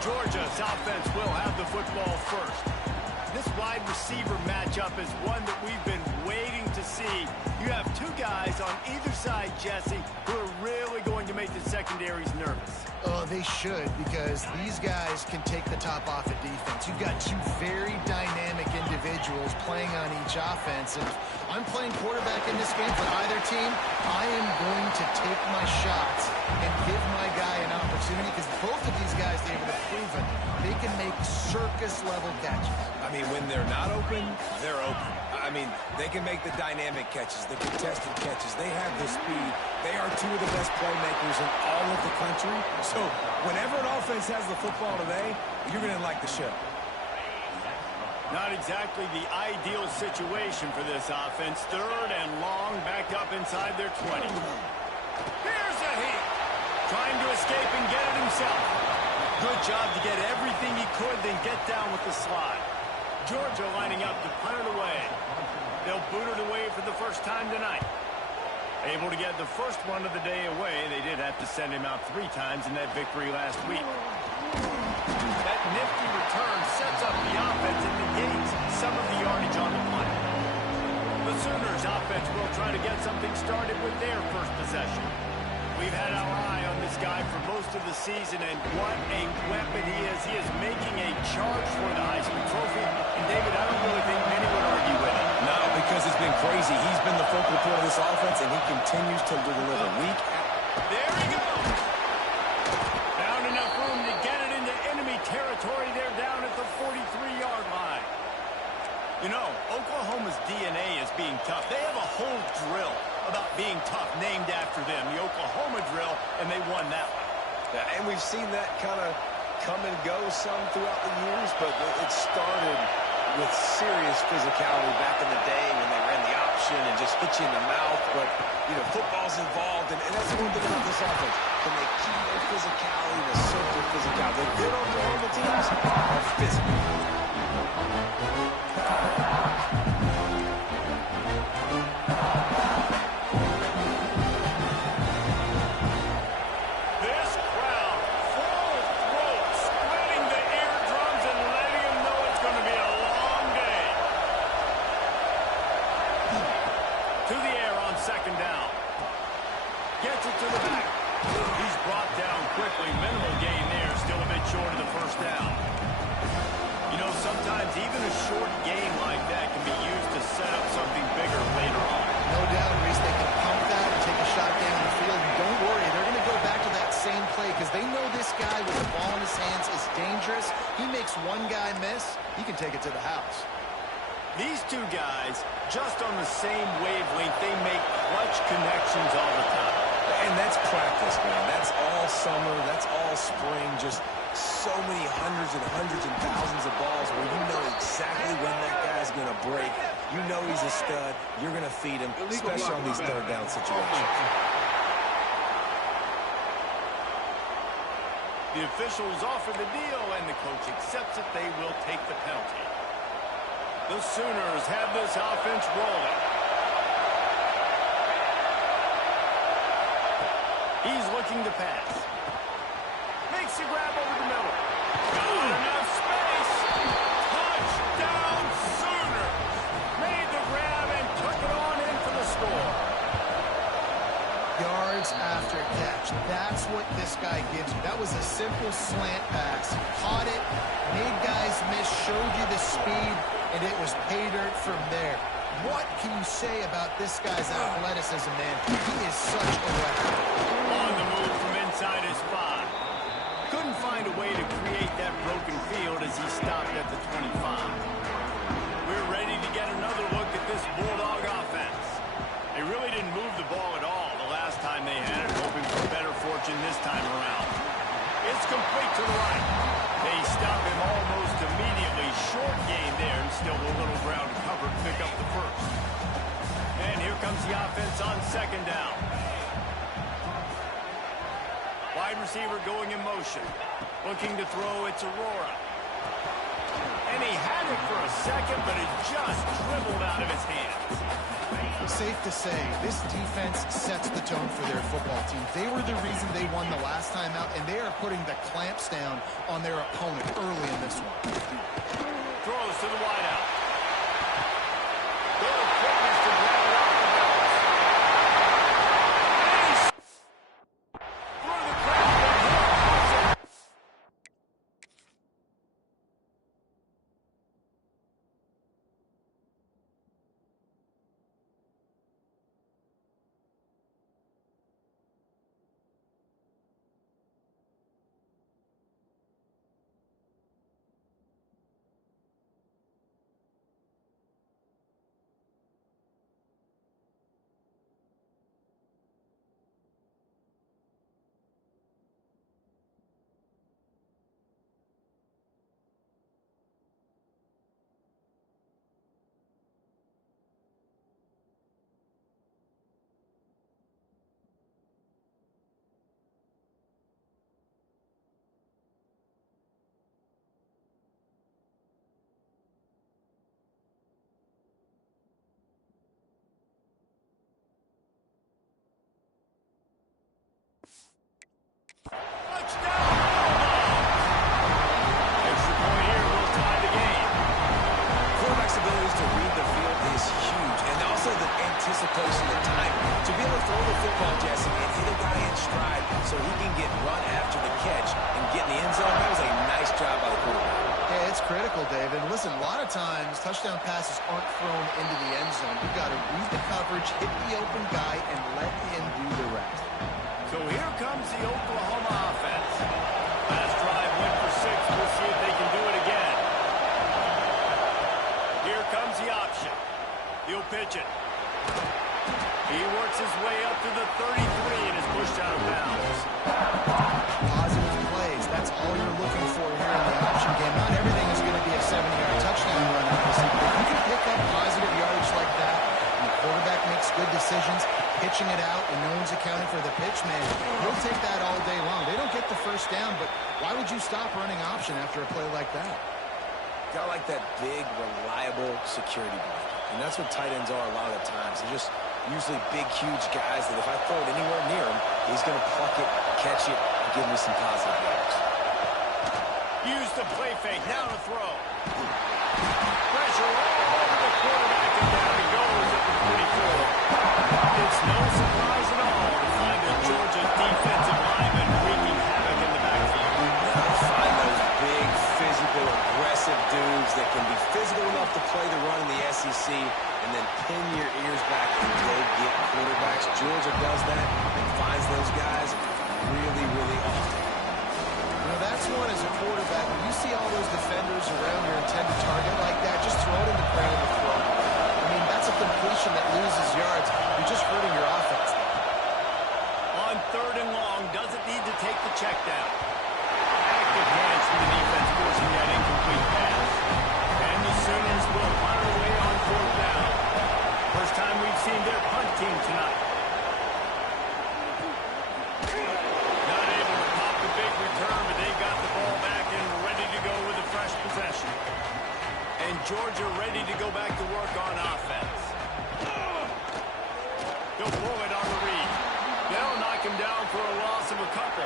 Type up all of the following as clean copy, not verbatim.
Georgia's offense will have the football first. This wide receiver matchup is one that we've been waiting to see. You have two guys on either side, Jesse, who are really going to make the secondaries nervous. Oh, they should, because these guys can take the top off of defense. You've got two very dynamic individuals playing on each offense. And if I'm playing quarterback in this game for either team, I am going to take my shots and give my guy an opportunity, because both of these guys, they've proven they can make circus-level catches. I mean, when they're not open, they're open. I mean, they can make the dynamic catches, the contested catches. They have the speed. They are two of the best playmakers in all of the country. So whenever an offense has the football today, you're going to like the show. Not exactly the ideal situation for this offense. Third and long, back up inside their 20. Here's a heat. Trying to escape and get it himself. Good job to get everything he could, then get down with the slide. Georgia lining up to punt it away. They'll boot it away for the first time tonight. Able to get the first one of the day away. They did have to send him out 3 times in that victory last week. That nifty return sets up the offense and negates some of the yardage on the punt. The Sooners offense will try to get something started with their first possession. We've had our eye on this guy for most of the season, and what a weapon he is. He is making a charge for the Heisman Trophy. And, David, I don't really think many would argue with it. No, because it's been crazy. He's been the focal point of this offense, and he continues to deliver week after. There he goes. Found enough room to get it into enemy territory. They're down at the 43-yard line. You know, Oklahoma's DNA is being tough. They have a whole drill about being tough named after them, the Oklahoma drill, and they won that one. Yeah, and we've seen that kind of come and go some throughout the years, but it started with serious physicality back in the day when they ran the option and just hit you in the mouth. But, you know, football's involved, and that's one thing about this offense. Can they keep their physicality, the circle physicality? The good Oklahoma teams are physical. One guy miss, he can take it to the house. These two guys, just on the same wavelength, they make clutch connections all the time. And that's practice, man. That's all summer. That's all spring. Just so many hundreds and thousands of balls where you know exactly when that guy's going to break. You know he's a stud. You're going to feed him, especially on these third down situations. The officials offer the deal, and the coach accepts it. They will take the penalty. The Sooners have this offense rolling. He's looking to pass. Makes the grab over the middle. Got enough space. Touchdown, Sooners. Made the grab and took it on in for the score. Yards after catch. That's what this guy gives you. That was a simple slant pass. Caught it, made guys miss, showed you the speed, and it was pay dirt from there. What can you say about this guy's athleticism, man? He is such a weapon. On the move from inside his spot. Couldn't find a way to create that broken field as he stopped at the 25. We're ready to get another look at this Bulldog offense. They really didn't move the ball at all the last time they had it, hoping for better fortune this time around. It's complete to the right. They stop him almost immediately. Short gain there, and still a little ground to cover to pick up the first. And here comes the offense on second down. Wide receiver going in motion. Looking to throw, it's Aurora. And he had it for a second, but it just dribbled out of his hands. Safe to say, this defense sets the tone for their football team. They were the reason they won the last time out, and they are putting the clamps down on their opponent early in this one. Throws to the wideout. Good quickness to grab it off the bounce. And he's through the crowd and hit. Touchdown! Extra point here will tie the game. Quarterback's abilities to read the field is huge, and also the anticipation, the time to be able to throw the football, Jesse, and hit a guy in stride so he can get run after the catch and get in the end zone. That was a nice job by the quarterback. Yeah, it's critical, David. Listen, a lot of times touchdown passes aren't thrown into the end zone. You've got to read the coverage, hit the open guy, and let him do the rest. So here comes the Oklahoma offense. Last drive went for 6. We'll see if they can do it again. Here comes the option. He'll pitch it. He works his way up to the 33 and is pushed out of bounds. Positive plays. That's all you're looking for here in the option game. Not everything is going to be a 70-yard touchdown run, obviously, but if you can pick up positive yardage like that, and the quarterback makes good decisions, pitching it out, and no one's accounting for the pitch, man, he'll take that all day long. They don't get the first down, but why would you stop running option after a play like that? Got like that big, reliable security blanket. And that's what tight ends are a lot of the times. They're just usually big, huge guys that if I throw it anywhere near him, he's going to pluck it, catch it, and give me some positive yards. Use the play fake. Now to throw. Pressure all over the quarterback, and down he goes at the 44. It's no surprise at all to find a Georgia defensive lineman wreaking havoc in the backfield. Now find those big, physical, aggressive dudes that can be physical enough to play the run in the SEC and then pin your ears back and go get quarterbacks. Georgia does that and finds those guys really, really often. You know, that's one as a quarterback. When you see all those defenders around your intended target like that, just throw it in the cradle to throw. I mean, that's a completion that loses yards. You're just hurting your offense. On 3rd and long, doesn't need to take the check down. Active hands from the defense forcing that incomplete pass. And the Sooners will fire away on 4th down. First time we've seen their punt team tonight. Not able to pop the big return, but they got the ball back and ready to go with a fresh possession. And Georgia ready to go back to work on offense. He'll blow it on the read. They'll knock him down for a loss of a couple.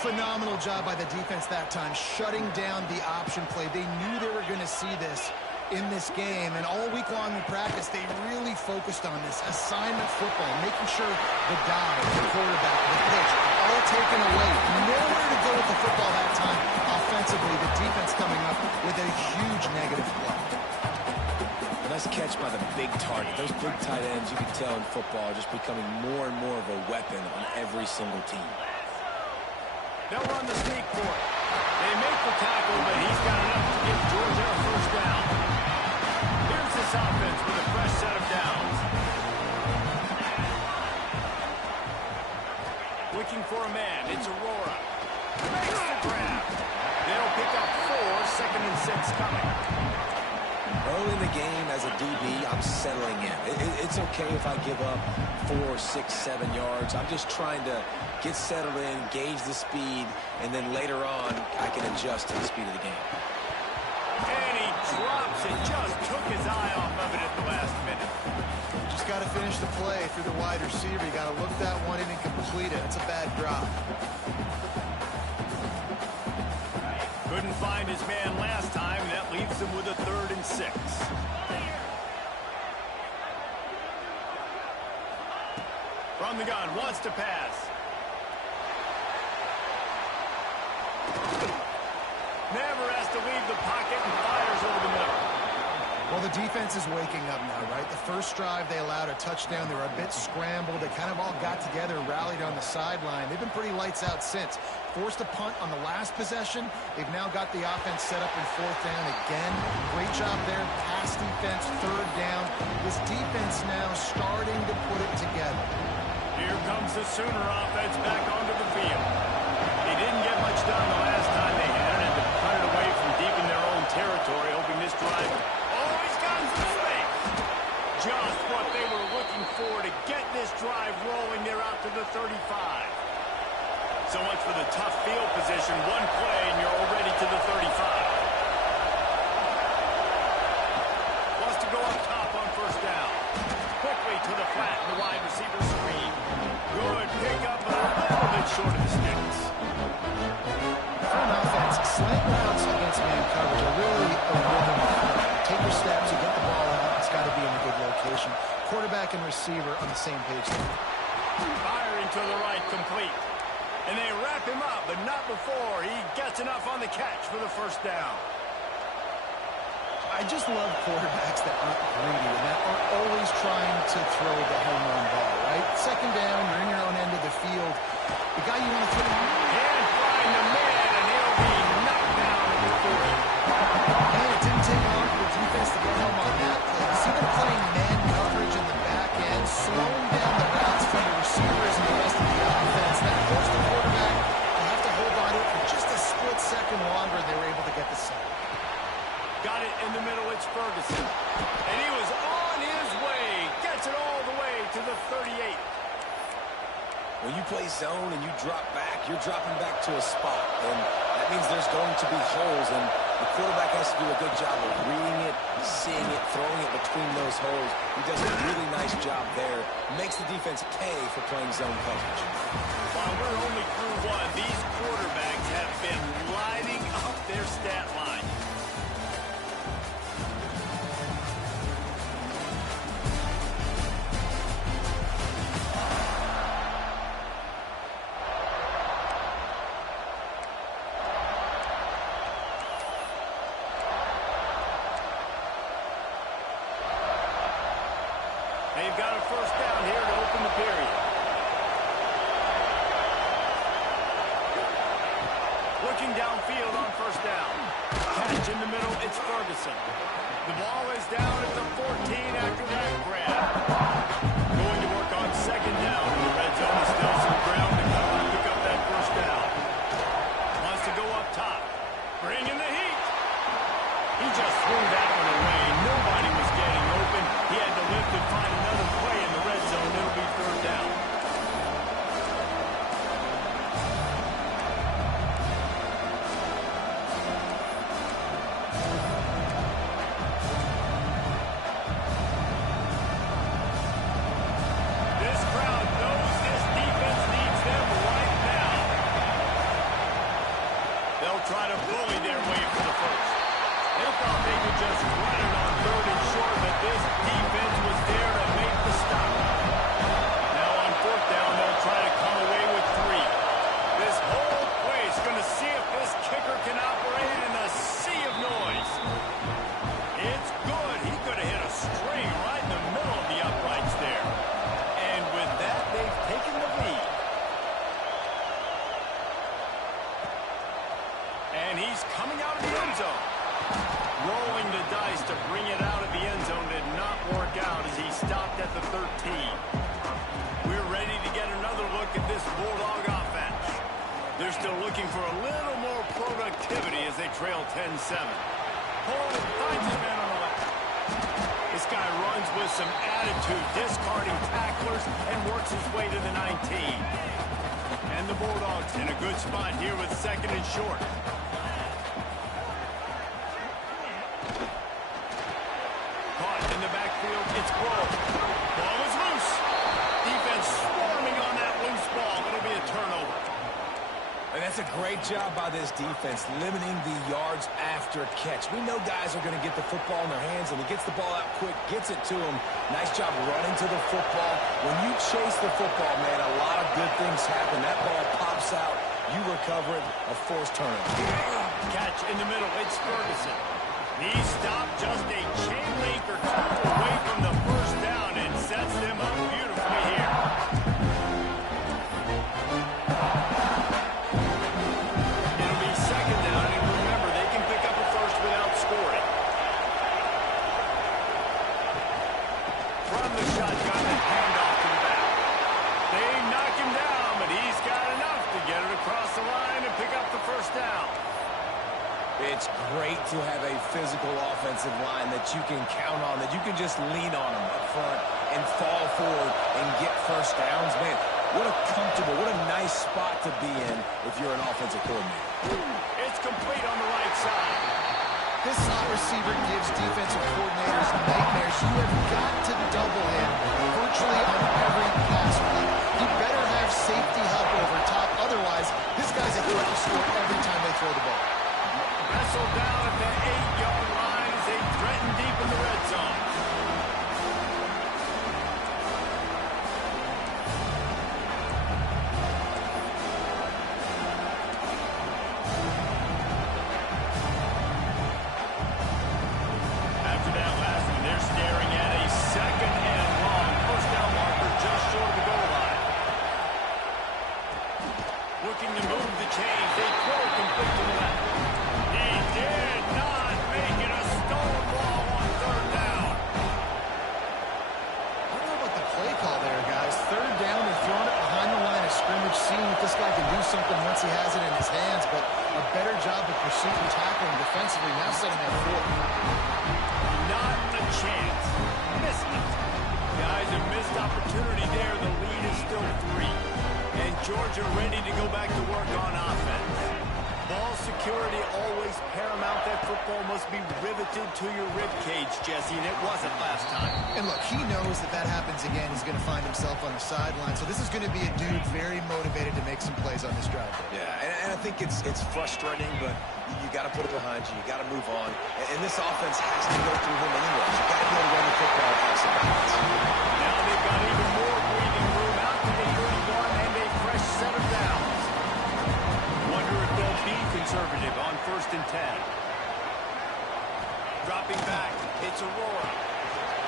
Phenomenal job by the defense that time, shutting down the option play. They knew they were going to see this in this game, and all week long in practice, they really focused on this assignment football, making sure the dive, the quarterback, the pitch, all taken away. Nowhere to go with the football that time. Offensively, the defense coming up with a huge negative play. Nice catch by the big target. Those big tight ends, you can tell in football, are just becoming more and more of a weapon on every single team. They'll run the sneak for it. They make the tackle, but he's got enough to give Georgia a first down. Here's this offense with a fresh set of downs. Looking for a man. It's Aurora. Makes the grab. They'll pick up 4, 2nd and 6 coming. Early in the game, as a DB, I'm settling in. It's okay if I give up 4, 6, 7 yards. I'm just trying to get settled in, gauge the speed, and then later on, I can adjust to the speed of the game. And he drops it. Just took his eye off of it at the last minute. Just got to finish the play through the wide receiver. You got to look that one in and complete it. It's a bad drop. Couldn't find his man last time, and that leaves him with a 3rd and 6. From the gun, wants to pass. Never has to leave the pocket and fires over the middle. Well, the defense is waking up now, right? The first drive, they allowed a touchdown. They were a bit scrambled. They kind of all got together and rallied on the sideline. They've been pretty lights out since. Forced a punt on the last possession. They've now got the offense set up in 4th down again. Great job there. Pass defense, 3rd down. This defense now starting to put it together. Here comes the Sooner offense back onto the field. They didn't get much done the last time they had it, and to punt it away from deep in their own territory, hoping this drive. Oh, he's got some space. Just what they were looking for to get this drive rolling. They're out to the 35. So much for the tough field position. One play, and you're already to the 35. Wants to go up top on 1st down. Quickly to the flat, and the wide receiver screen. Good pickup, but a little bit short of the sticks. For an offense, slant routes against man coverage are really a rhythm. Take your steps, you get the ball out. It's got to be in a good location. Quarterback and receiver on the same page. Firing to the right, complete. And they wrap him up, but not before he gets enough on the catch for the 1st down. I just love quarterbacks that aren't greedy and that aren't always trying to throw the home run ball, right? 2nd down, you're in your own end of the field. The guy you want to throw... Can't find the man, and he'll be knocked down at the 40. And it didn't take long for the defense to get home on that play. You see them playing man coverage in the back end, slowing down the routes from the receivers and the rest of the offense. That forced the quarterback to have to hold on to it for just a split second longer, and they were able to get the sack. Got it in the middle, it's Ferguson. And he was on his way. Gets it all the way to the 38. When you play zone and you drop back, you're dropping back to a spot. And that means there's going to be holes, and the quarterback has to do a good job of reading it, seeing it, throwing it between those holes. He does a really nice job there. Makes the defense pay for playing zone coverage. While we're only through one, these quarterbacks have been lighting up their stat line. They've got a 1st down here to open the period. Looking downfield on 1st down. Catch in the middle, it's Ferguson. The ball is down at the 14 after that grab. Going to work on 2nd down. The red zone is still some ground to cover to pick up that 1st down. Wants to go up top. Bring in the heat. He just threw that one away. Nobody was getting open. He had to lift and find another play in the red zone. It'll be 3rd down. This crowd knows this defense needs them right now. They'll try to bully their way for the 1st. They thought they could just run it on 3rd and short, but this defense was there to make the stop. Now on 4th down, they'll try to come away with 3. This whole place going to see if this kicker can operate in a sea of noise. It's good. He could have hit a string right in the middle of the uprights there. And with that, they've taken the lead. And he's coming out of the end zone. Rolling the dice to bring it out of the end zone did not work out as he stopped at the 13. We're ready to get another look at this Bulldog offense. They're still looking for a little more productivity as they trail 10-7. Hold, finds his man on the left. This guy runs with some attitude, discarding tacklers, and works his way to the 19. And the Bulldogs in a good spot here with 2nd and short. Whoa. Ball was loose. Defense swarming on that loose ball. It'll be a turnover. And that's a great job by this defense, limiting the yards after catch. We know guys are going to get the football in their hands, and he gets the ball out quick, gets it to him. Nice job running to the football. When you chase the football, man, a lot of good things happen. That ball pops out. You recover it, a forced turnover. Catch in the middle. It's Ferguson. He stopped just a chain link or two away from the first down and sets them up beautifully here. It'll be second down, and remember, they can pick up a first without scoring. From the shotgun, and handoff to the back. They knock him down, but he's got enough to get it across the line and pick up the first down. It's great to have a physical offensive line that you can count on, that you can just lean on them up front and fall forward and get first downs. Man, what a comfortable, what a nice spot to be in if you're an offensive coordinator. It's complete on the right side. This slot receiver gives defensive coordinators nightmares. You have got to double him virtually on every pass play. He better have safety help over top. Otherwise, this guy's a threat to score every time they throw the ball. Wrestled down at the 8-yard line as they threaten deep in the red zone. After that last one, they're staring at a second and long. First down marker just short of the goal line. Looking to move the chains. They throw it complete to the left. He did not make it a stone wall on third down. I don't know about the play call there, guys. Third down, they're throwing it behind the line of scrimmage, seeing if this guy can do something once he has it in his hands, but a better job of pursuit and tackling defensively, now setting up fourth. Not a chance. Missed it. Guys, a missed opportunity there. The lead is still 3. And Georgia ready to go back to work on offense. Ball security always paramount. That football must be riveted to your rib cage, Jesse, and it wasn't last time. And look, he knows that happens again. He's going to find himself on the sideline. So this is going to be a dude very motivated to make some plays on this drive. Yeah, and I think it's frustrating, but you got to put it behind you. You got to move on. And this offense has to go through him anyway. You got to be able to run the football and have some balance. Now they've got even more breathing room out to the 31 and a fresh set of downs. Wonder if they'll be conservative on 1st and 10. Dropping back, it's Aurora.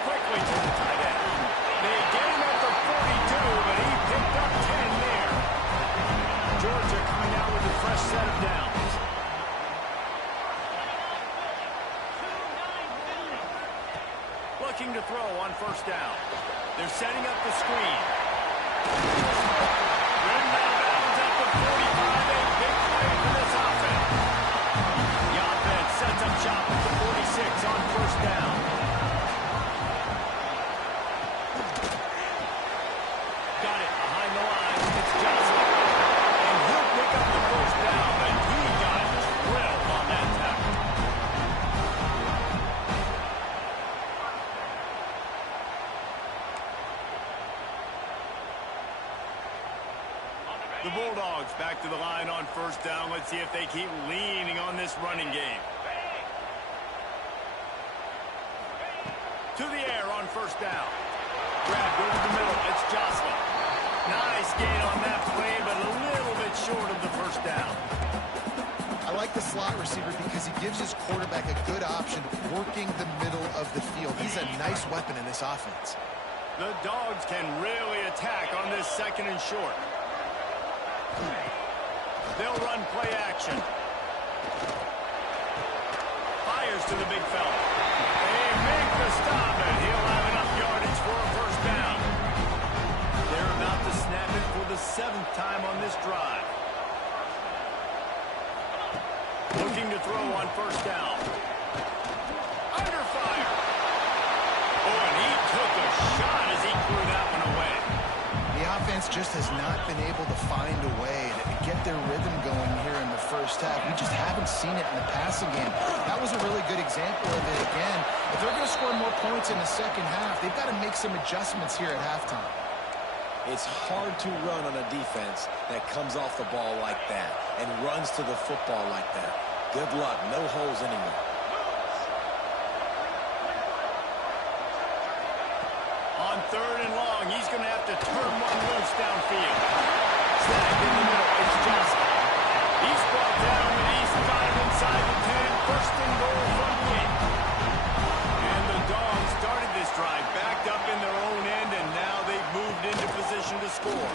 Quickly to the tight end. They get him at the 42, but he picked up 10 there. Georgia coming out with a fresh set of downs. Looking to throw on 1st down. They're setting up the screen. Rim out of bounds at the 45. A big play for this offense. The offense sets up shop at the 46 on 1st down. Got it behind the line. It's Johnson. And he'll pick up the 1st down, but he got drilled on that tackle. The Bulldogs back to the line on 1st down. Let's see if they keep leaning on this running game. To the air on 1st down. Grabbed over the middle. It's Jocelyn. Nice gain on that play, but a little bit short of the 1st down. I like the slot receiver because he gives his quarterback a good option working the middle of the field. He's a nice weapon in this offense. The Dogs can really attack on this 2nd and short. They'll run play action. Fires to the big fella. They make the stop, and he'll have enough yardage for a 1st down. They're about to snap it for the 7th time on this drive. Looking to throw on 1st down. Under fire. Oh, and he took a shot as he threw that one away. The offense just has not been able to find a way to get their rhythm going here in the 1st first half. We just haven't seen it in the passing game. That was a really good example of it again. If they're going to score more points in the second half, they've got to make some adjustments here at halftime. It's hard to run on a defense that comes off the ball like that and runs to the football like that. Good luck. No holes anywhere. On 3rd and long, he's going to have to turn one loose downfield. Snagged in the middle. It's Johnson. He's brought down, and he's got him inside the 10. First and goal from the 8. And the Dogs started this drive backed up in their own end, and now they've moved into position to score.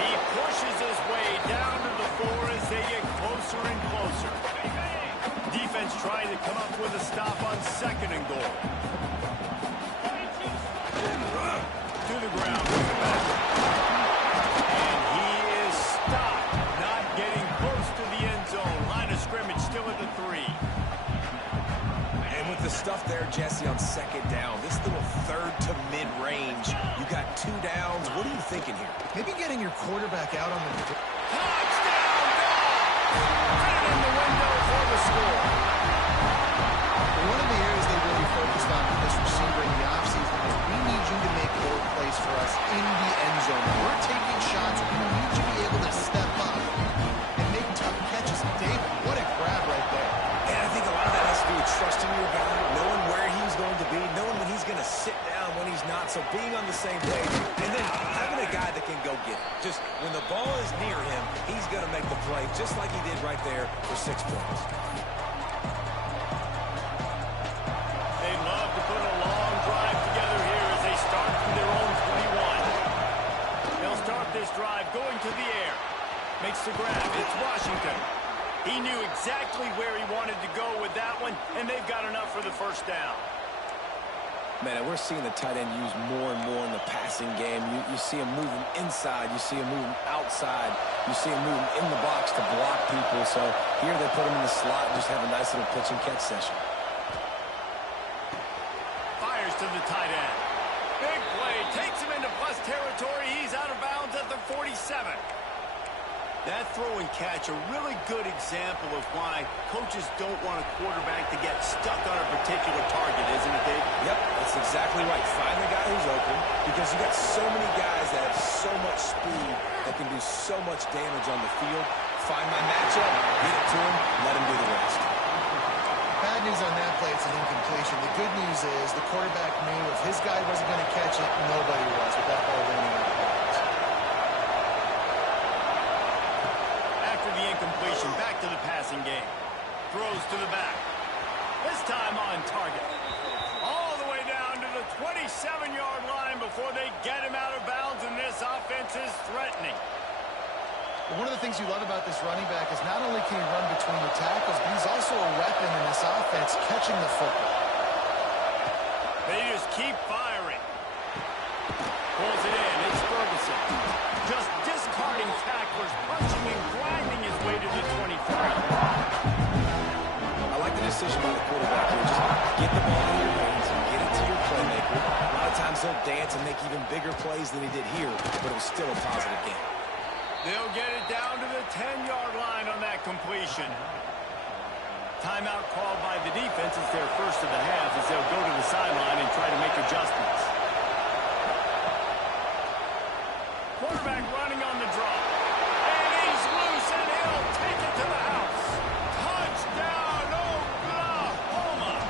He pushes his way down to the 4 as they get closer and closer. Defense trying to come up with a stop on 2nd and goal. To the ground with the back. And he is stopped, not getting close to the end zone. Line of scrimmage still at the 3. And with the stuff there, Jesse, on 2nd down, this little 3rd to mid-range, you got 2 downs. What are you thinking here? Maybe getting your quarterback out on the... Touchdown, Dogs! Right in the window for the score. One of the areas they really focused on with this receiver in the offseason is we need you to make more plays for us in the end zone. We're taking shots. We need you to be able to step up and make tough catches. David, what a grab right there. And I think a lot of that has to do with trusting your guy, knowing where he's going to be, knowing when he's going to sit down, when he's not, so being on the same page, and then having a guy that can go get it. Just when the ball is near him, he's going to make the play, just like he did right there for 6 points. They'd love to put a long drive together here as they start from their own 21. They'll start this drive going to the air. Makes the grab. It's Washington. He knew exactly where he wanted to go with that one, and they've got enough for the first down. Man, we're seeing the tight end used more and more in the passing game. You see him moving inside. You see him moving outside. You see him moving in the box to block people. So here they put him in the slot and just have a nice little pitch and catch session. Fires to the tight end. Big play. Takes him into plus territory. He's out of bounds at the 47. That throw and catch, a really good example of why coaches don't want a quarterback to get stuck on a particular target, isn't it, Dave? Yep, that's exactly right. Find the guy who's open, because you got so many guys that have so much speed that can do so much damage on the field. Find my matchup, get it to him, let him do the rest. Bad news on that play, it's an incompletion. The good news is the quarterback knew if his guy wasn't going to catch it, nobody was with that ball landing out of bounds. After the incompletion, back to the passing game. Throws to the back. This time on target. All the way down to the 27-yard line before they get him out of bounds, and this offense is threatening. One of the things you love about this running back is not only can he run between the tackles, but he's also a weapon in this offense catching the football. They just keep firing. Pulls it in. It's Ferguson. Just discarding tacklers, punching and grinding his way to the 23. I like the decision by the quarterback here. Just get the ball in your hands and get it to your playmaker. A lot of times he'll dance and make even bigger plays than he did here, but it was still a positive game. They'll get it down to the 10-yard line on that completion. Timeout called by the defense. It's their first of the half as they'll go to the sideline and try to make adjustments. Quarterback running on the draw. And he's loose, and he'll take it to the house. Touchdown, Oklahoma!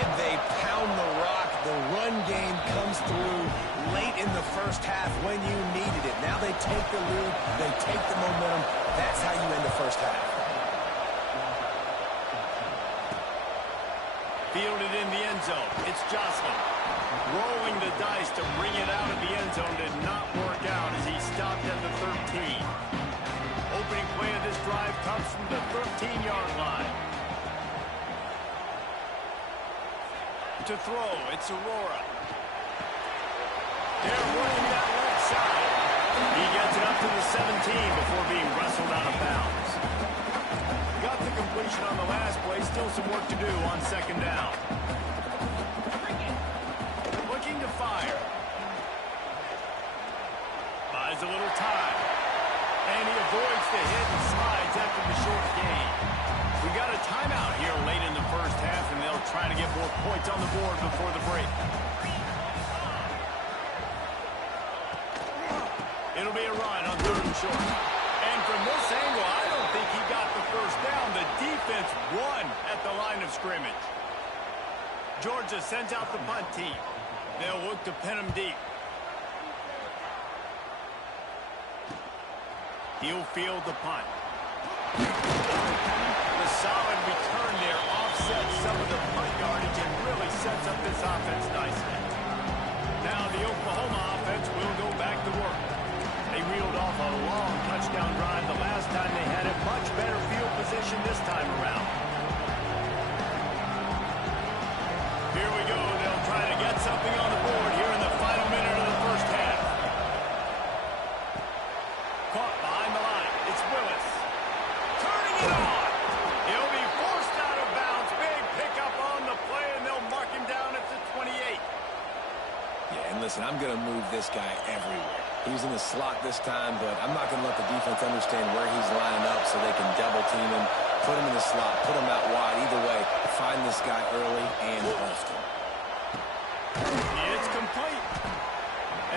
And they pound the rock. The run game comes through late in the first half when you needed it. Now they take the lead. They take the momentum. That's how you end the first half. Fielded in the end zone. It's Jocelyn. Rolling the dice to bring it out of the end zone did not work out as he stopped at the 13. Opening play of this drive comes from the 13-yard line. To throw, it's Aurora. They're running that left side. He gets it up to the 17 before being wrestled out of bounds. Got the completion on the last play. Still some work to do on second down. Looking to fire. Buys a little time. And he avoids the hit and slides after the short gain. We got a timeout here late in the first half, and they'll try to get more points on the board before the break. It'll be a run on 3rd and short. And from this angle, I don't think he got the first down. The defense won at the line of scrimmage. Georgia sends out the punt team. They'll look to pin him deep. He'll field the punt. The solid return there offsets some of the punt yardage and really sets up this offense nicely. Now the Oklahoma offense will go back to work. They reeled off a long touchdown drive the last time they had it. Much better field position this time around. Here we go. They'll try to get something on the board here in the final minute of the first half. Caught behind the line. It's Willis. Turning it on. He'll be forced out of bounds. Big pickup on the play, and they'll mark him down at the 28. Yeah, and listen, I'm going to move this guy everywhere. He's in the slot this time, but I'm not going to let the defense understand where he's lining up so they can double team him, put him in the slot, put him out wide. Either way, find this guy early and often. It's complete.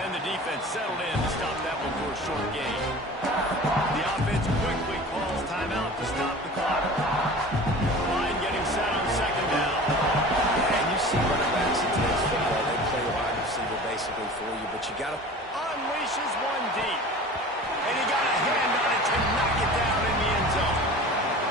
And the defense settled in to stop that one for a short gain. The offense quickly calls timeout to stop the clock. Line getting set on 2nd down. And you see running backs in today's football, they play wide receiver basically for you, but you got to unleashes one deep. And he got a hand on it to knock it down in the end zone.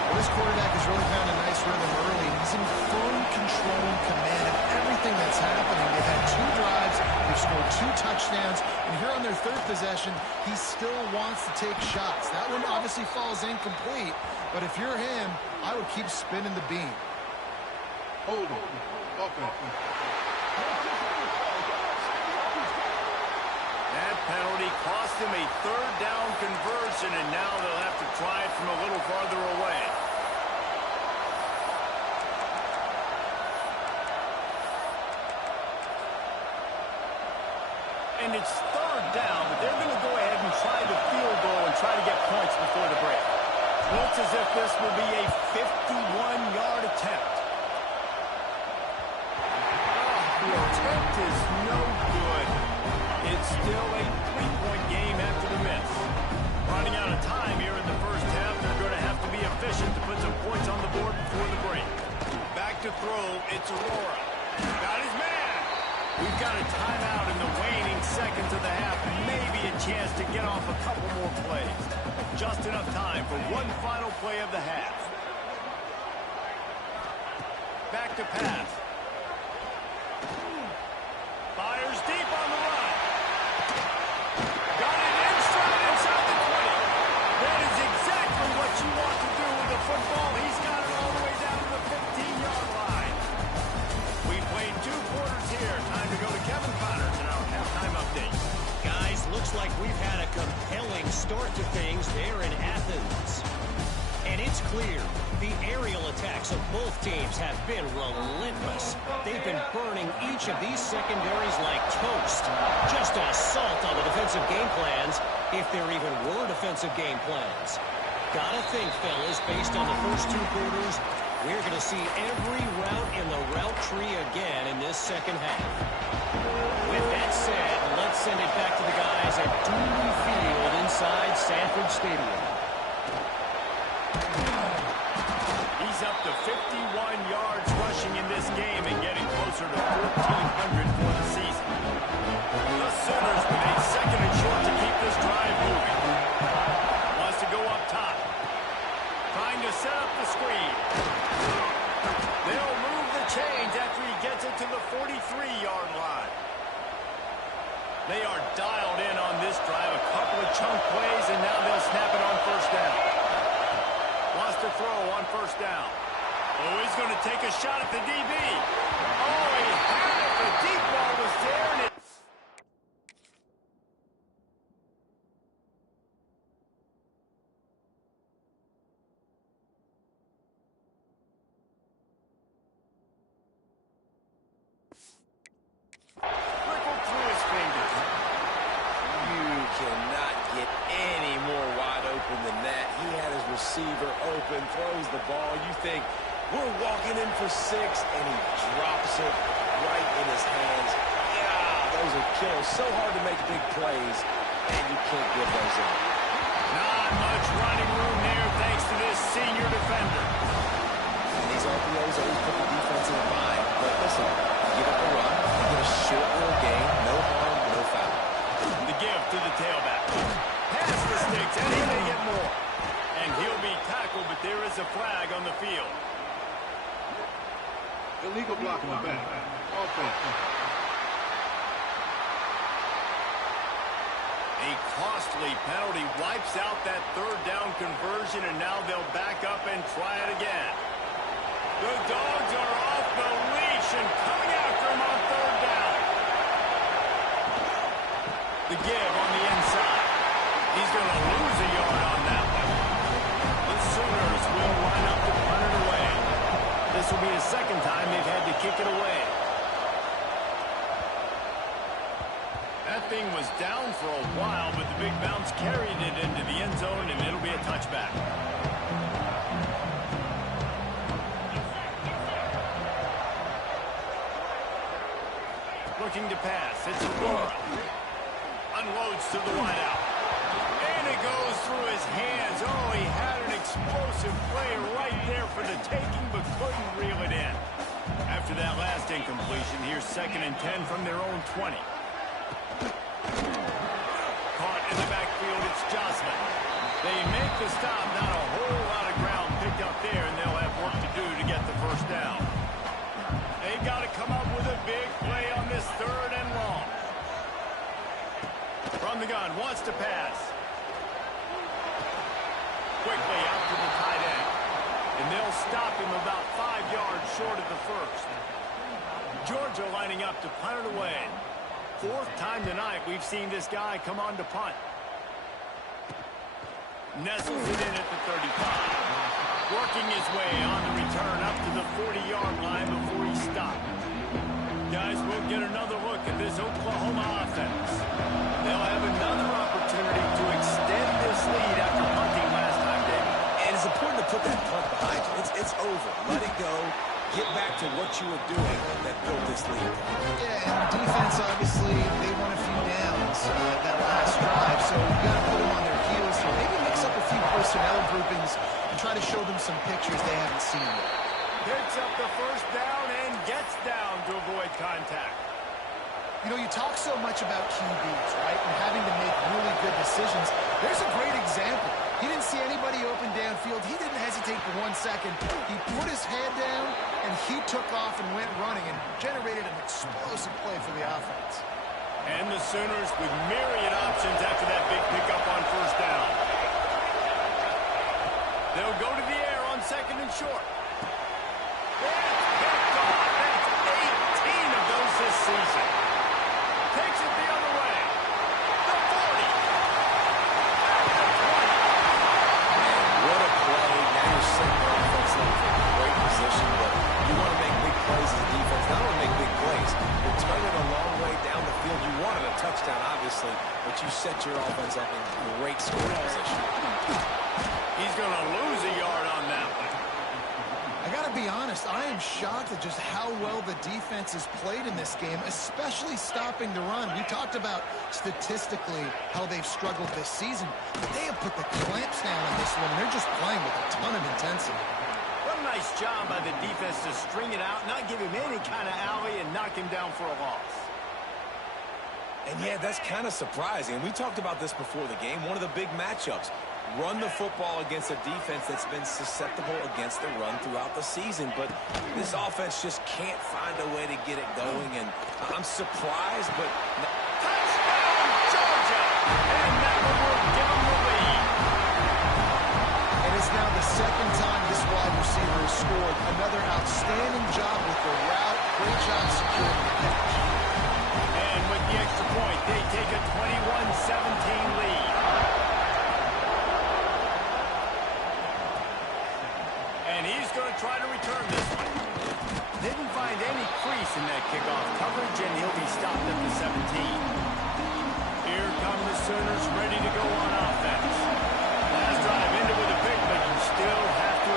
Well, this quarterback has really found a nice rhythm early. He's in firm control and command of everything that's happening. They've had 2 drives. They've scored 2 touchdowns. And here on their 3rd possession, he still wants to take shots. That one obviously falls incomplete. But if you're him, I would keep spinning the beam. Hold on. Okay. That penalty cost him a 3rd down conversion, and now they'll have to try it from a little farther away. And it's 3rd down, but they're going to go ahead and try the field goal and try to get points before the break. Looks as if this will be a 51-yard attempt. The attempt is no good. It's still a 3-point game after the miss. Running out of time here in the first half. They're going to have to be efficient to put some points on the board before the break. Back to throw. It's Aurora. Got his man. We've got a timeout in the waning seconds of the half. Maybe a chance to get off a couple more plays. Just enough time for one final play of the half. Back to pass. Fires deep on the run. Got it inside the 20. That is exactly what you want to do with the football. He's got it all the way down to the 15-yard line. We played 2 quarters here. Time to go to Kevin Connors in our halftime update. Guys, looks like we've had a compelling start to things there in Athens. And it's clear, the aerial attacks of both teams have been relentless. They've been burning each of these secondaries like toast. Just an assault on the defensive game plans, if there even were defensive game plans. Gotta think, fellas, based on the first 2 quarters, we're gonna see every route in the route tree again in this second half. With that said, let's send it back to the guys at Dooley Field inside Sanford Stadium. He's up to 51 yards rushing in this game and getting closer to 1,400 for the season. The Sooners with a 2nd and short to keep this drive moving. Wants to go up top. Trying to set up the screen. They'll move the chains after he gets it to the 43-yard line. They are dialed in on this drive. A couple of chunk plays, and now they'll snap it on 1st down. Wants to throw on 1st down. Oh, he's going to take a shot at the DB. Oh, he had it. The deep ball was there, and it... trickled through his fingers. You cannot get any more wide and throws the ball. You think, we're walking in for 6, and he drops it right in his hands. Yeah, those are killers. So hard to make big plays, and you can't give those up. Not much running room there thanks to this senior defender. And these RPOs always put the defense in mind. But listen, give up a run, and get a short little gain, no harm, no foul. The give to the tailback. Pass the sticks, and he may get more. And he'll be tackled, but there is a flag on the field. Illegal block on the back. Offense. A costly penalty wipes out that third down conversion, and now they'll back up and try it again. The Dogs are off the leash and coming after him on third down. The give on the inside. He's going to lose a yard on that one. The Sooners will line up to punt it away. This will be the second time they've had to kick it away. That thing was down for a while, but the big bounce carried it into the end zone, and it'll be a touchback. Looking to pass. It's Aurora. Unloads to the wideout. And it goes through his hands. Oh, he had an explosive play right there for the taking, but couldn't reel it in. After that last incompletion, here's 2nd and 10 from their own 20. Caught in the backfield, it's Jocelyn. They make the stop, not a whole lot of ground picked up there, and they'll have work to do to get the first down. They've got to come up with a big play on this 3rd and long. From the gun, wants to pass. Quickly out to the tight end. And they'll stop him about 5 yards short of the first. Georgia lining up to punt it away. 4th time tonight we've seen this guy come on to punt. Nestles it in at the 35. Working his way on the return up to the 40-yard line before he stopped. Guys, we'll get another look at this Oklahoma offense. They'll have another opportunity to extend this lead after punting last time, David. And it's important to put that punt behind you. It's over. Let it go. Get back to what you were doing that built this lead. Yeah, and the defense, obviously, they won a few downs that last drive, so you got to put them on their heels here. Maybe mix up a few personnel groupings and try to show them some pictures they haven't seen yet. Picks up the first down and gets down to avoid contact. You know, you talk so much about QBs, right, and having to make really good decisions. There's a great example. He didn't see anybody open downfield. He didn't hesitate for 1 second. He put his head down, and he took off and went running and generated an explosive play for the offense. And the Sooners with myriad options after that big pickup on first down. They'll go to the air on 2nd and short. That's picked off. That's 18 of those this season. Takes it the other way. The 40. What a play. Now you're setting your offense up for a great position, but you want to make big plays as a defense. Not only make big plays, but turn it a long way down the field. You wanted a touchdown, obviously, but you set your offense up in great scoring position. He's going to lose a yard on that one. I got to be honest, I am shocked at just how well the defense has played in this game, especially stopping the run. We talked about statistically how they've struggled this season, but they have put the clamps down on this one, and they're just playing with a ton of intensity. What a nice job by the defense to string it out, not give him any kind of alley, and knock him down for a loss. And yeah, that's kind of surprising. We talked about this before the game. One of the big matchups. Run the football against a defense that's been susceptible against the run throughout the season. But this offense just can't find a way to get it going. And I'm surprised, but... Touchdown, Georgia! And that one will give them the lead. And it's now the 2nd time this wide receiver has scored. Another outstanding job with the route. Great job securing the catch. And with the extra point, they take a 21-17 lead. And he's going to try to return this one. Didn't find any crease in that kickoff coverage, and he'll be stopped at the 17. Here come the Sooners ready to go on offense. Last drive ended with a pick, but you still have to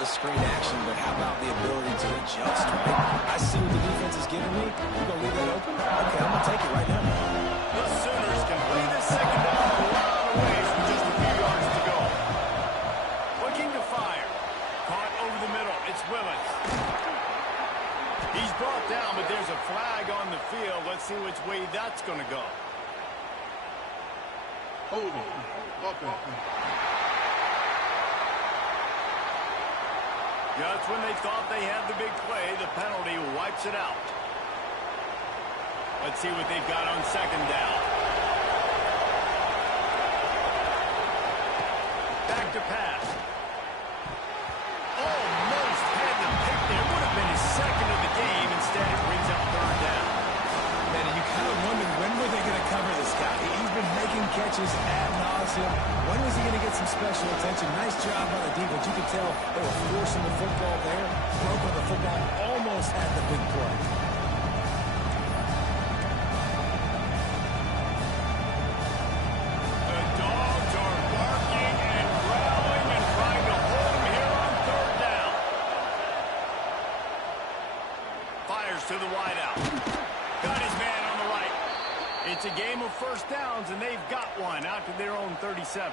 the screen action, but how about the ability to adjust, right? I see what the defense is giving me. You're going to leave that open? Okay, I'm going to take it right now. The Sooners complete the second down a lot of ways with just a few yards to go. Looking to fire. Caught over the middle. It's Willis. He's brought down, but there's a flag on the field. Let's see which way that's going to go. Holding. Offense. Just when they thought they had the big play, the penalty wipes it out. Let's see what they've got on second down. Back to pass. Almost had the pick there. Would have been his second of the game. Instead, it brings up third down. Man, and you kind of wondered when were they going to cover this guy. He's been making catches ad nauseum. When was he going to get some special attention? Nice job by the defense. You could tell they were forcing the football there. Broke on the football. Almost had the big play. The dogs are barking and growling and trying to hold him here on third down. Fires to the wideout. Got his man on the right. It's a game of first downs, and they've got one out to their own 37.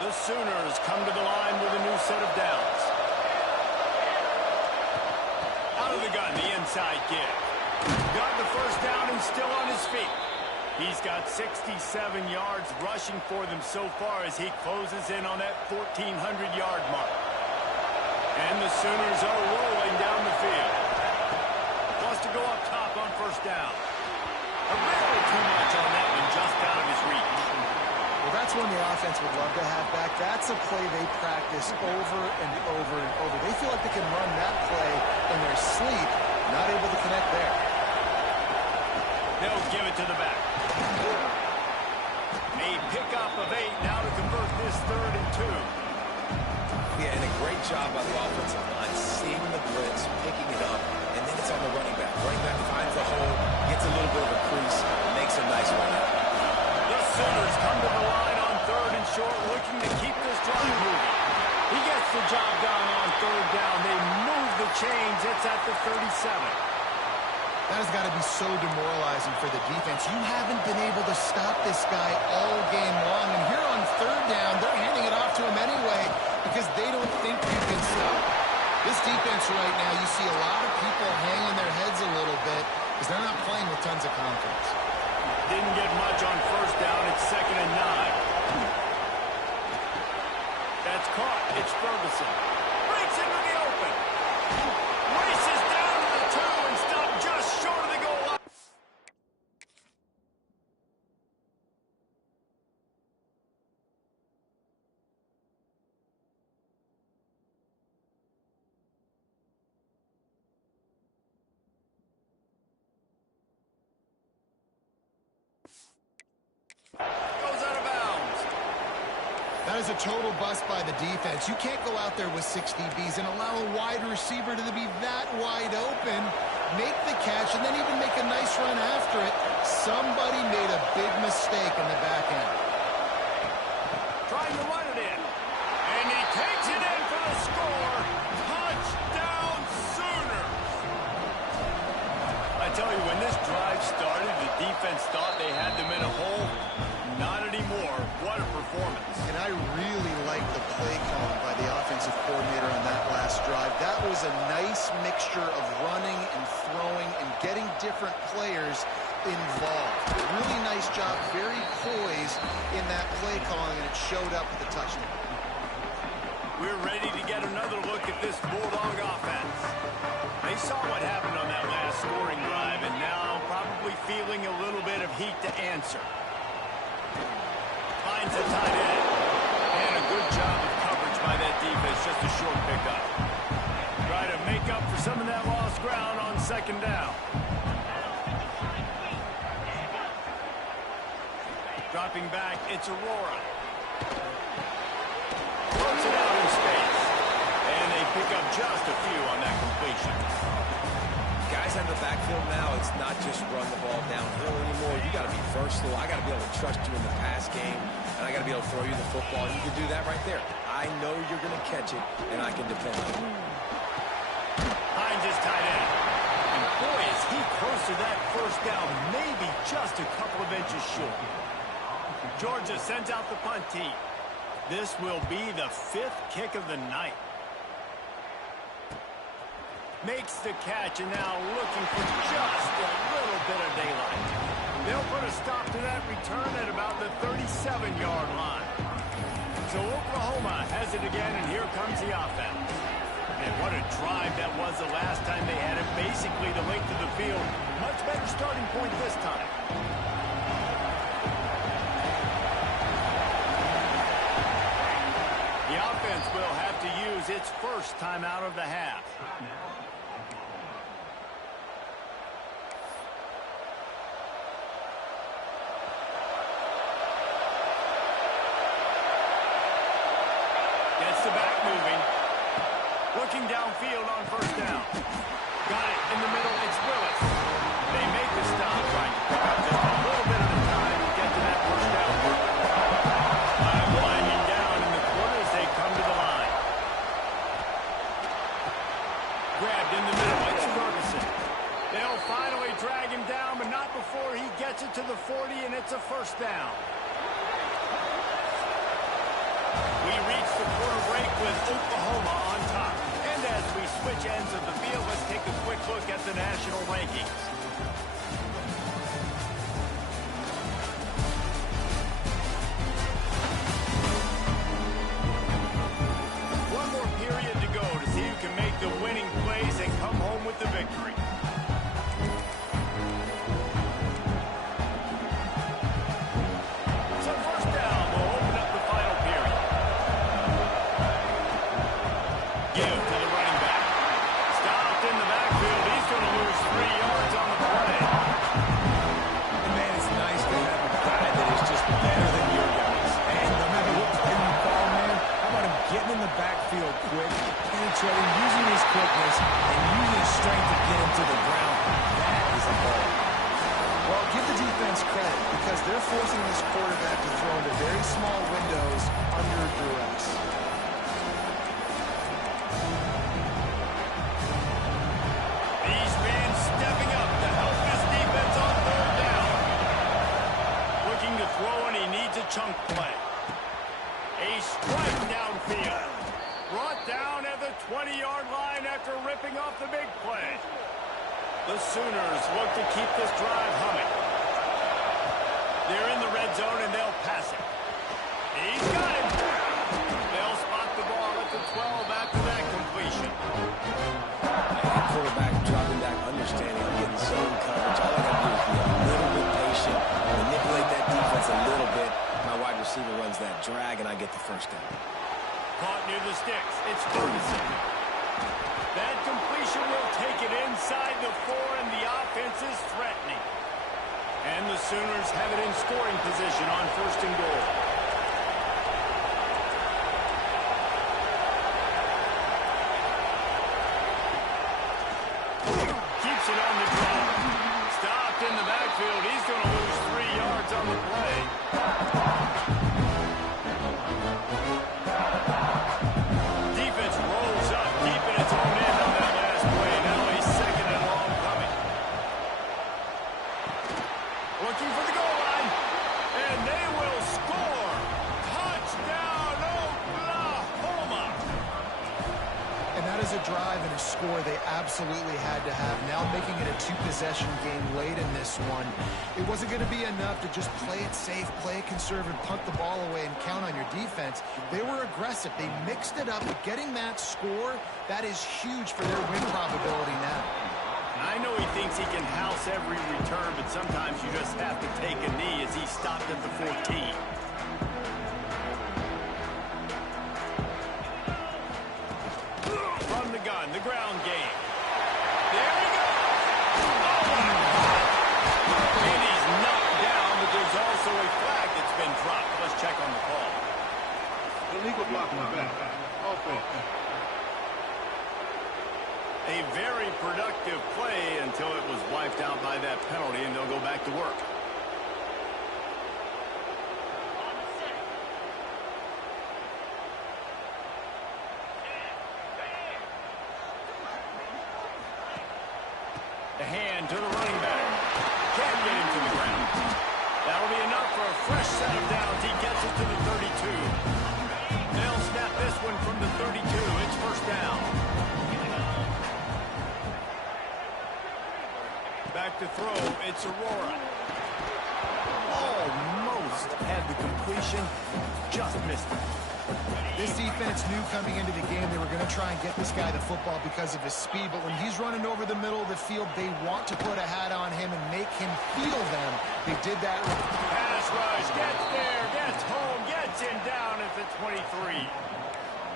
The Sooners come to the line with a new set of downs. Out of the gun, the inside give. Got the first down and still on his feet. He's got 67 yards rushing for them so far as he closes in on that 1,400-yard mark. And the Sooners are rolling down the field. Wants to go up top on first down. A little too much on that one, just out of his reach. Well, that's one the offense would love to have back. That's a play they practice over and over and over. They feel like they can run that play in their sleep. Not able to connect there. They'll give it to the back. A pickup of 8 now to convert this 3rd and 2. Yeah, and a great job by the offensive line, seeing the blitz, picking it up, and then it's on the running back. Running back finds the hole, gets a little bit of a crease, makes a nice run out. The Sooners come to the line on 3rd and short, looking to keep this drive moving. He gets the job done on 3rd down. They move the chains. It's at the 37. That has got to be so demoralizing for the defense. You haven't been able to stop this guy all game long. And here on 3rd down, they're handing it off to him anyway because they don't think you can stop. This defense right now, you see a lot of people hanging their heads a little bit because they're not playing with tons of confidence. Didn't get much on first down. It's 2nd and 9. That's caught. It's Ferguson. Breaks into the open. Races down to the 2 and stopped just short of the goal line. Goes out of bounds. That is a total bust by the defense. You can't go out there with 6 DBs and allow a wide receiver to be that wide open, make the catch, and then even make a nice run after it. Somebody made a big mistake in the back end. Trying to run it in. And he takes it in for the score. Touchdown Sooners. I tell you, when this drive started, the defense thought they had them in a hole. Not anymore. What a performance. And I really like the play call by the offensive coordinator on that last drive. That was a nice mixture of running and throwing and getting different players involved. Really nice job, very poised in that play calling, and it showed up with the touchdown. We're ready to get another look at this Bulldog offense. They saw what happened on that last scoring drive, and now probably feeling a little bit of heat to answer. Finds a tight end. And a good job of coverage by that defense, just a short pickup. Try to make up for some of that lost ground on 2nd down. Dropping back, it's Aurora. Floats it out in space. And they pick up just a few on that completion. Guys in the backfield now, Let's not just run the ball downhill anymore. You got to be versatile. I got to be able to trust you in the pass game, and I got to be able to throw you the football. And you can do that right there. I know you're going to catch it, and I can depend on it. Hines is tight end. And boy, is he close to that first down, maybe just a couple of inches short. Georgia sends out the punt team. This will be the 5th kick of the night. Makes the catch, and now looking for just a little bit of daylight. They'll put a stop to that return at about the 37-yard line. So Oklahoma has it again, and here comes the offense. And what a drive that was the last time they had it. Basically the length of the field. Much better starting point this time. The offense will have to use its first timeout of the half. Gets the back moving. Looking downfield on first down. Got it in the middle. It's Willis. They make the stop, trying to pick up just a little bit at a time to get to that first down. Time winding down in the corner as they come to the line. Grabbed in the middle. It's Ferguson. They'll finally drag him down, but not before he gets it to the 40, and it's a first down. We reach the quarter break with Oklahoma on top. And as we switch ends of the field, let's take a quick look at the national rankings. One more period to go to see who can make the winning plays and come home with the victory. So first down will open up the final period. Give to the running back. Stopped in the backfield. He's going to lose 3 yards on the play. And man, it's nice to have a guy that is just better than your guys. And no matter what play you call, man, how about him getting in the backfield quick, penetrating, using his quickness, and using his strength to get him to the ground. That is a ball. Well, give the defense credit because they're forcing this quarterback to throw into very small windows under duress. These fans stepping up to help this defense on third down. Looking to throw, and he needs a chunk play. A strike downfield. Brought down at the 20-yard line after ripping off the big play. The Sooners look to keep this drive humming. They're in the red zone, and they'll pass it. He's got it. They'll spot the ball at the 12 after that completion. The quarterback dropping back, understanding I'm getting zone coverage. All I got to do is be a little bit patient, manipulate that defense a little bit. My wide receiver runs that drag, and I get the first down. Caught near the sticks. It's Ferguson. That completion will take it inside the 4, and the offense is threatening. And the Sooners have it in scoring position on first and goal. Keeps it on the drop. Stopped in the backfield. He's going to lose 3 yards on the play. Defense rolls up deep in its own end on that last play. Now he's second and long coming. Looking for the goal line. And they will score. Touchdown, Oklahoma. And that is a drive and a score they absolutely had to have. Now making it a 2-possession game late in this one. It wasn't going to be enough to just play it safe, play it conservative, punt the ball away, and count on your defense. They were aggressive. They mixed it up. Getting that score, that is huge for their win probability now. I know he thinks he can house every return, but sometimes you just have to take a knee as he stopped at the 14. From the gun, the ground game. There he goes. Oh, my God. And he's knocked down, but there's also a flag that's been dropped. Let's check on the call. Illegal block in the back. Offense. A very productive play until it was wiped out by that penalty, and they'll go back to work. The hand to the running back. Can't get him to the ground. That'll be enough for a fresh set of downs. He gets it to the 32. They'll snap this one from the 32. It's first down. Back to throw. It's Aurora. Almost had the completion. Just missed it. This defense knew coming into the game they were going to try and get this guy the football because of his speed, but when he's running over the middle of the field, they want to put a hat on him and make him feel them. They did that. Pass rush, gets there, gets home, gets him down at the 23.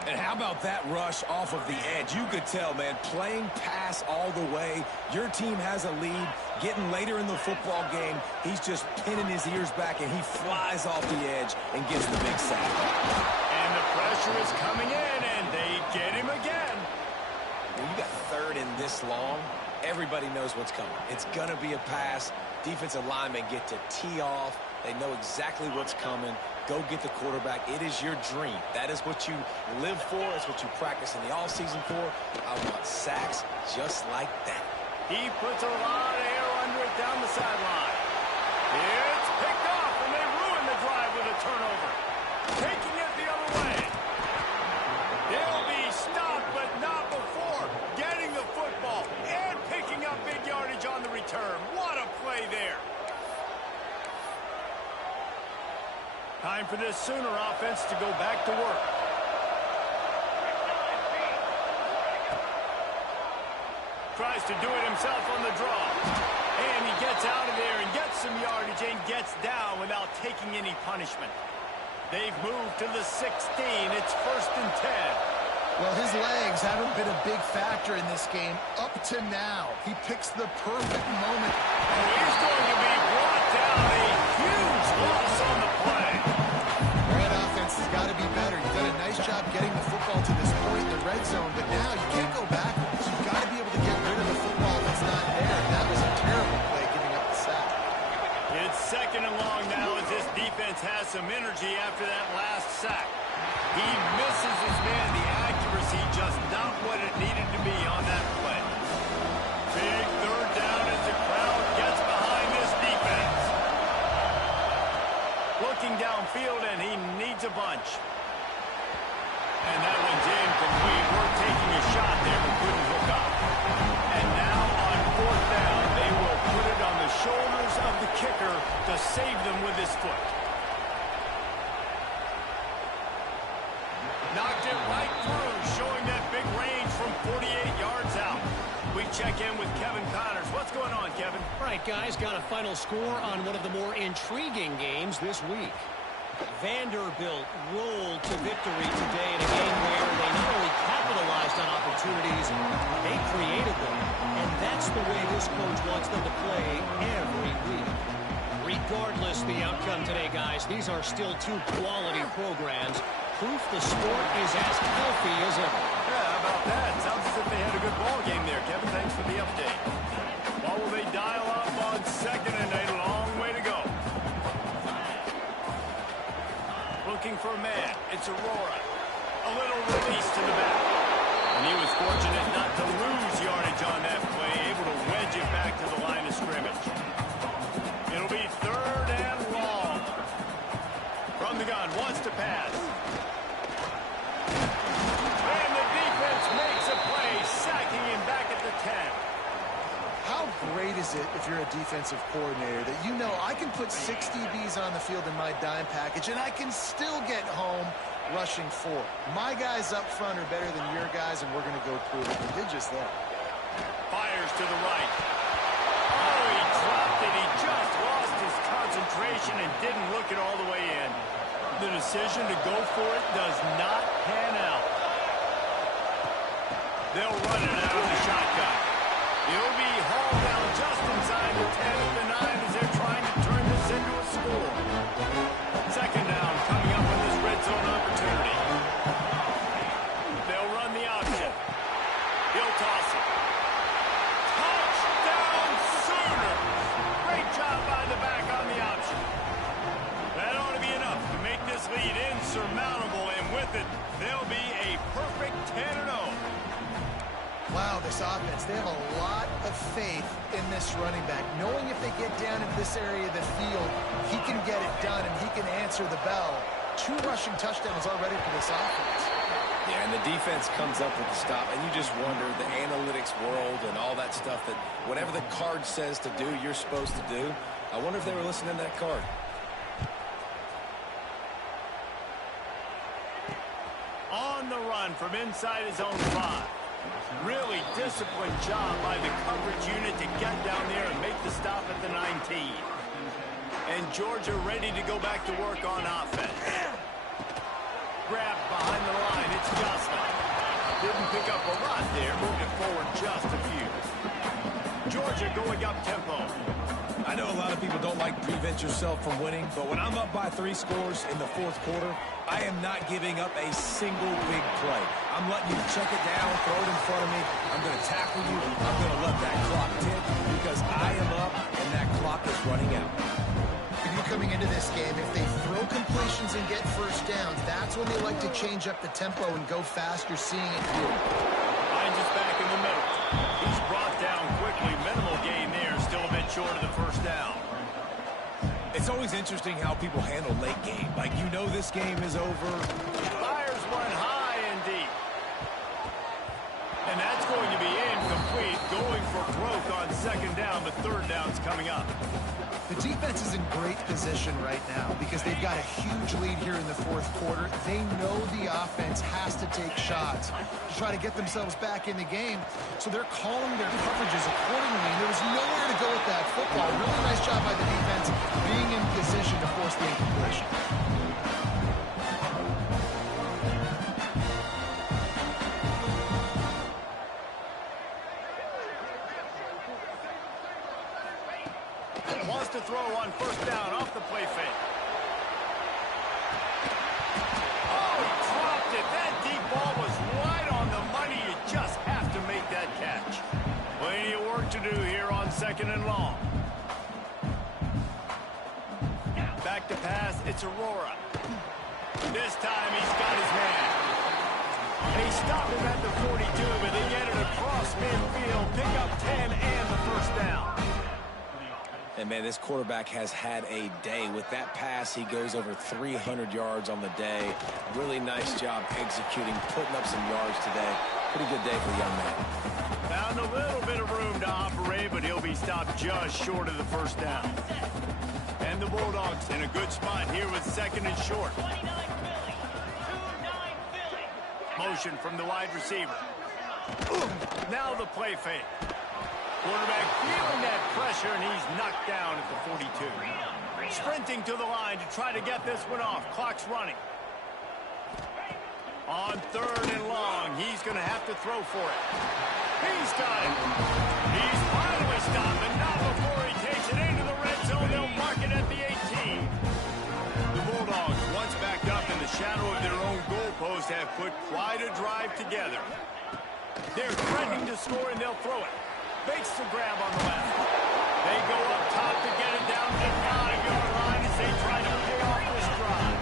And how about that rush off of the edge? You could tell, man, playing pass all the way. Your team has a lead. Getting later in the football game, he's just pinning his ears back, and he flies off the edge and gets the big sack. And the pressure is coming in, and they get him again. When you got third and this long, everybody knows what's coming. It's going to be a pass. Defensive linemen get to tee off. They know exactly what's coming. Go get the quarterback. It is your dream. That is what you live for. It's what you practice in the offseason for. I want sacks just like that. He puts a lot of air under it down the sideline. It's picked off, and they ruin the drive with a turnover. Taking it the other way. They'll be stopped, but not before getting the football and picking up big yardage on the return. What a play there. Time for this Sooner offense to go back to work. Tries to do it himself on the draw. And he gets out of there and gets some yardage and gets down without taking any punishment. They've moved to the 16. It's first and 10. Well, his legs haven't been a big factor in this game up to now. He picks the perfect moment. Oh, he's going to be brought down. A huge loss on the play. Red offense has got to be better. You've done a nice job getting the football to this point in the red zone, but now you can't go backwards. You've got to be able to get rid of the football that's not there. That was a terrible play, giving up the sack. It's second and long now as this defense has some energy after that last sack. He misses his man. The accuracy just not what it needed to be on that play. Big third down as the crowd gets behind this defense. Looking downfield, and he needs a bunch. And that one's incomplete. We're taking a shot there, but couldn't hook up. And now on fourth down, they will put it on the shoulders of the kicker to save them with his foot. Knocked it right through, showing that big range from 48 yards out. We check in with Kevin Connors. What's going on, Kevin? All right, guys, got a final score on one of the more intriguing games this week. Vanderbilt rolled to victory today in a game where they not only capitalized on opportunities, they created them. And that's the way this coach wants them to play every week. Regardless the outcome today, guys, these are still two quality programs. Proof the sport is as healthy as ever. Yeah, how about that? Sounds as if they had a good ball game there, Kevin. Thanks for the update. What will they dial up on second and a long way to go? Looking for a man. It's Aurora. A little release to the back. And he was fortunate not to lose yardage on that play, able to wedge it back to the line of scrimmage. It'll be third and long. From the gun, wants to pass. And the defense makes a play, sacking him back at the 10. How great is it if you're a defensive coordinator that you know I can put 6 DBs on the field in my dime package and I can still get home rushing 4. My guys up front are better than your guys, and we're going to go prove it. They did just that. Fires to the right. Oh, he dropped it. He just lost his concentration and didn't look it all the way in. The decision to go for it does not pan out. They'll run it out of the shotgun. He'll be hauled down just inside the 10 at the 9 as they're trying to turn this into a score. Second down coming up on this red zone opportunity. They'll run the option. He'll toss it. defense, they have a lot of faith in this running back, knowing if they get down into this area of the field, he can get it done and he can answer the bell. 2 rushing touchdowns already for this offense. Yeah, and the defense comes up with the stop, and you just wonder, the analytics world and all that stuff, that whatever the card says to do, you're supposed to do. I wonder if they were listening to that card. On the run from inside his own 5. Really disciplined job by the coverage unit to get down there and make the stop at the 19. And Georgia ready to go back to work on offense. Grab behind the line, it's Jocelyn. Didn't pick up a lot there, moved it forward just a few. Georgia going up tempo. I know a lot of people don't like to prevent yourself from winning, but when I'm up by 3 scores in the 4th quarter, I am not giving up a single big play. I'm letting you check it down, throw it in front of me. I'm going to tackle you. I'm going to let that clock tick because I am up and that clock is running out. If you're coming into this game, if they throw completions and get first downs, that's when they like to change up the tempo and go fast. You're seeing it here. Finds us back in the middle. He's brought down quickly. Minimal gain there. Still a bit short of the first down. It's always interesting how people handle late game. Like, you know this game is over. Fires one high and deep. And that's going to be incomplete. Going for broke on 2nd down, but 3rd down's coming up. The defense is in great position right now because they've got a huge lead here in the 4th quarter. They know the offense has to take shots to try to get themselves back in the game, so they're calling their coverages accordingly. And there was nowhere to go with that football. Really nice job by the defense being in position to force the incompletion. Wants to throw on 1st down off the play fake. Oh, he dropped it. That deep ball was right on the money. You just have to make that catch. Plenty of work to do here on 2nd and long. Back to pass, it's Aurora. This time he's got his man. They stopped him at the 42, but they get it across midfield. Pick up 10 and the 1st down. And, man, this quarterback has had a day. With that pass, he goes over 300 yards on the day. Really nice job executing, putting up some yards today. Pretty good day for the young man. Found a little bit of room to operate, but he'll be stopped just short of the 1st down. And the Bulldogs in a good spot here with 2nd and short. Motion from the wide receiver. Now the play fake. Quarterback feeling that pressure, and he's knocked down at the 42. Sprinting to the line to try to get this one off. Clock's running. On 3rd and long, he's going to have to throw for it. He's got it. He's finally stopped, and not before he takes it into the red zone. They'll mark it at the 18. The Bulldogs, once backed up in the shadow of their own goalpost, have put quite a drive together. They're threatening to score, and they'll throw it. Makes the grab on the left. They go up top to get it down to the 5-yard line as they try to pay off this drive.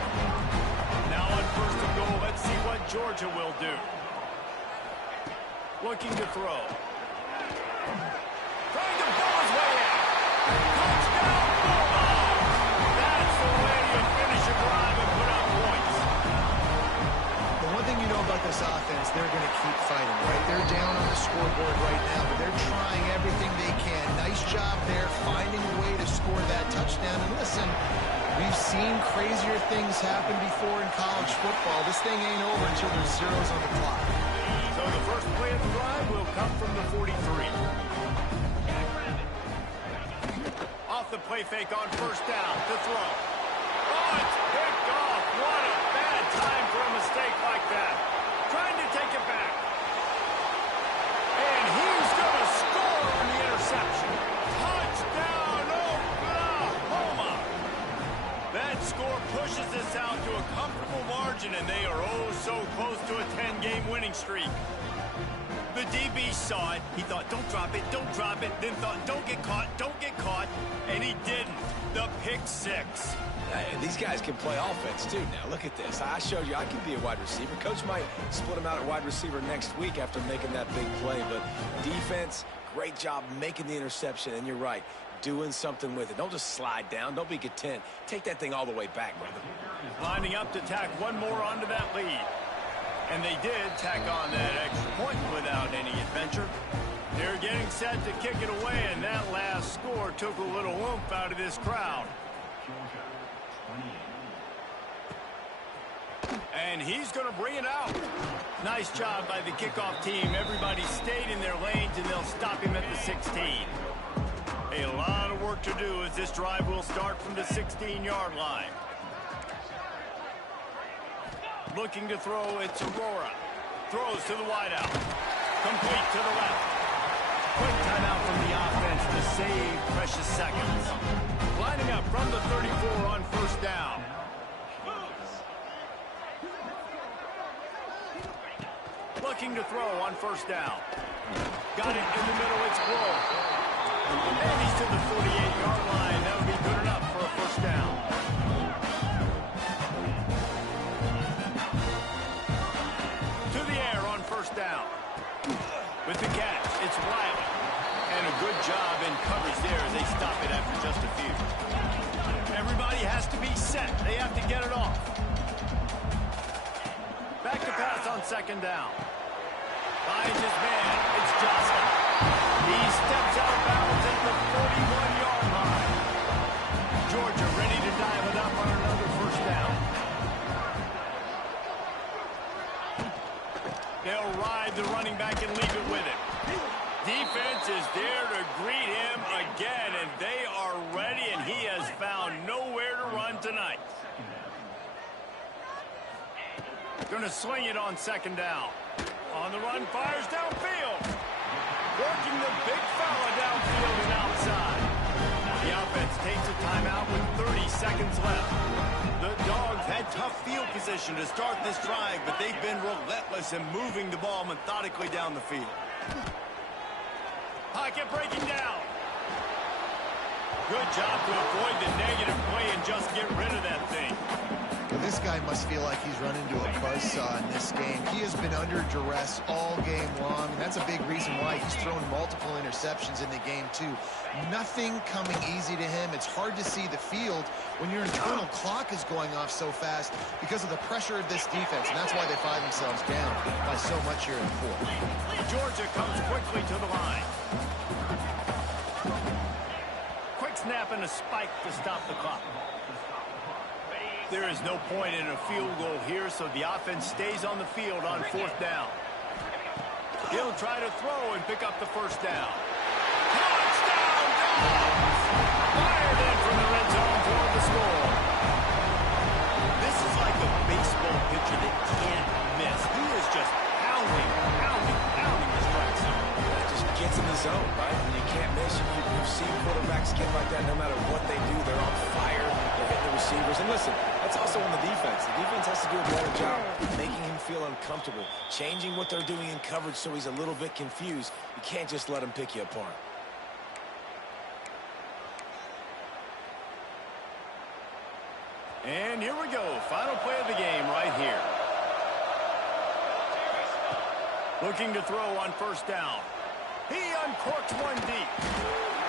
Now on 1st and goal, let's see what Georgia will do. Looking to throw. Trying to pull his way in. Touchdown, Bulldogs! That's the way you finish a drive and put up points. The one thing you know about this offense, they're going to keep fighting, right? They're down on the scoreboard right now, but they're trying everything they can. Nice job there, finding a way to score that touchdown. And listen, we've seen crazier things happen before in college football. This thing ain't over until there's zeros on the clock. So the first play of the drive will come from the 43. Off the play fake on 1st down to throw. Oh, it's picked off. What a bad time for a mistake like that. Trying to take it back. And he's going to score on the interception. Touchdown, Oklahoma. That score pushes this out to a comfortable margin, and they are oh so close to a 10-game winning streak. The DB he saw it. He thought, don't drop it, then thought, don't get caught, and he didn't. The pick six. Hey, these guys can play offense, too. Now, look at this. I showed you I can be a wide receiver. Coach might split him out at wide receiver next week after making that big play. But defense, great job making the interception. And you're right, doing something with it. Don't just slide down. Don't be content. Take that thing all the way back, brother. Lining up to tack one more onto that lead. And they did tack on that extra point without any adventure. They're getting set to kick it away, and that last score took a little oomph out of this crowd. And he's going to bring it out. Nice job by the kickoff team. Everybody stayed in their lanes, and they'll stop him at the 16. A lot of work to do as this drive will start from the 16-yard line. Looking to throw, it's Aurora. Throws to the wideout. Complete to the left. Quick timeout from the offense to save precious seconds. Lining up from the 34 on first down. Looking to throw on first down. Got it in the middle, it's Blow. And he's to the 48-yard line. That'll be good enough for a first down. To the air on first down. With the catch, it's Riley. And a good job in coverage there as they stop it after just a few. Everybody has to be set. They have to get it off. Back to pass on second down. Finds his man. It's Johnson. He steps out of bounds at the 41-yard line. Georgia ready to dive it up on another first down. They'll ride the running back and leave it with him. Defense is there to greet him again, and they are ready, and he has found nowhere to run tonight. Going to sling it on second down. On the run, fires downfield. Working the big fella downfield and outside. The offense takes a timeout with 30 seconds left. The Dogs had tough field position to start this drive, but they've been relentless in moving the ball methodically down the field. Pocket breaking down. Good job to avoid the negative play and just get rid of that thing. Well, this guy must feel like he's run into a buzzsaw in this game. He has been under duress all game long, and that's a big reason why he's thrown multiple interceptions in the game, too. Nothing coming easy to him. It's hard to see the field when your internal clock is going off so fast because of the pressure of this defense, and that's why they find themselves down by so much here in the fourth. Georgia comes quickly to the line. Quick snap and a spike to stop the clock. There is no point in a field goal here, so the offense stays on the field on fourth down. He'll try to throw and pick up the first down. Touchdown, Dogs! Fired in from the red zone toward the score. This is like a baseball pitcher that can't miss. He is just pounding the strike zone. That just gets in the zone, right? When you can't miss, you've seen quarterbacks get like that no matter what they do. They're on fire. They're hitting the receivers. And listen, that's also on the defense. The defense has to do a better job making him feel uncomfortable, changing what they're doing in coverage so he's a little bit confused. You can't just let him pick you apart. And here we go. Final play of the game right here. Looking to throw on first down. He uncorks one deep.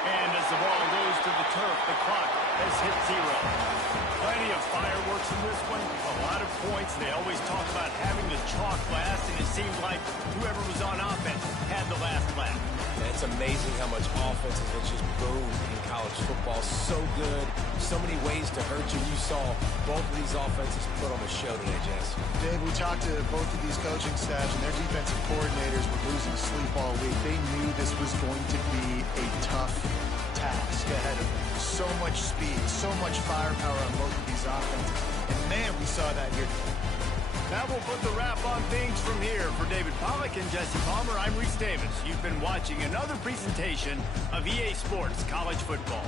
And as the ball goes to the turf, the clock has hit 0. Plenty of fireworks in this one. A lot of points. They always talk about having the chalk last, and it seemed like whoever was on offense had the last lap. And it's amazing how much offenses have just boomed in college football. So good. So many ways to hurt you. You saw both of these offenses put on the show today, Jess. Dave, we talked to both of these coaching staffs, and their defensive coordinators were losing sleep all week. They knew this was going to be a tough task ahead of them. So much speed, so much firepower on both of these offenses. And, man, we saw that here today. That will put the wrap on things from here. For David Pollack and Jesse Palmer, I'm Reese Davis. You've been watching another presentation of EA Sports College Football.